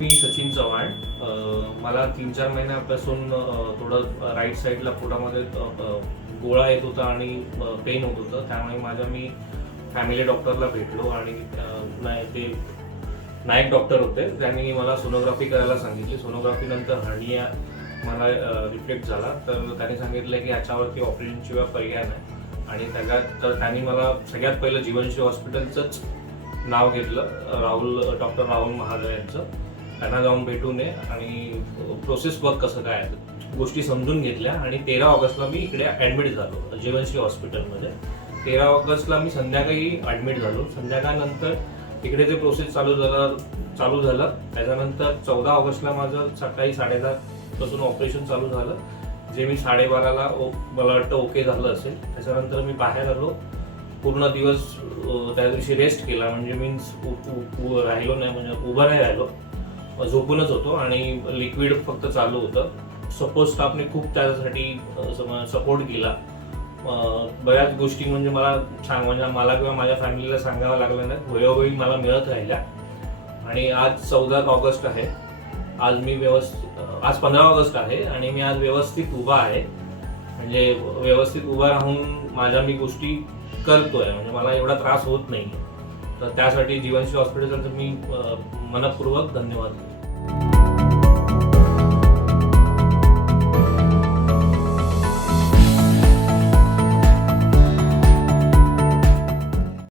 मी सचिन चव्हाण. मला 3-4 महिन्यापासून थोडं राईट साईडला पोटामध्ये गोळा येत होता आणि पेन होत होतं. त्यामुळे मी फॅमिली डॉक्टरला भेटलो आणि ते नाईक डॉक्टर होते. त्यांनी मला सोनोग्राफी करायला सांगितली. सोनोग्राफीनंतर हर्निया मला रिफ्लेक्ट झाला. तर त्यांनी सांगितलं की ह्याच्यावरती ऑपरेशनशिवाय पर्याय नाही. आणि त्यांनी मला सगळ्यात पहिलं जीवनश्री हॉस्पिटलचंच नाव घेतलं, डॉक्टर राहुल महाजन यांचं. त्यांना जाऊन भेटून ये आणि प्रोसेस वर्क कसं काय आहे गोष्टी समजून घेतल्या. आणि 13 ऑगस्टला मी इकडे ॲडमिट झालो जीवनश्री हॉस्पिटलमध्ये. 13 ऑगस्टला मी संध्याकाळी ॲडमिट झालो. संध्याकाळनंतर इकडे जे प्रोसेस चालू झालं. त्याच्यानंतर 14 ऑगस्टला माझं सकाळी 10:30 पासून ऑपरेशन चालू झालं, जे मी 12:30ला मला वाटतं ओके झालं असेल. त्याच्यानंतर मी बाहेर आलो. पूर्ण दिवस त्या दिवशी रेस्ट केला, म्हणजे मीन्स राहिलो नाही, म्हणजे उभं नाही राहिलो, झोपूनच होतो आणि लिक्विड फक्त चालू होतं. सपोर्ट स्टाफने खूप त्यासाठी सपोर्ट केला. बऱ्याच गोष्टी म्हणजे मला किंवा माझ्या फॅमिलीला सांगावं लागलं नाही, वेळोवेळी मला मिळत राहिल्या. आणि आज 14 ऑगस्ट आहे. आज 15 ऑगस्ट आहे आणि मी आज व्यवस्थित उभा आहे. म्हणजे व्यवस्थित उभा राहून मी गोष्टी करतोय, म्हणजे मला एवढा त्रास होत नाही. तर त्यासाठी जीवनश्री हॉस्पिटलचं मी मनपूर्वक धन्यवाद.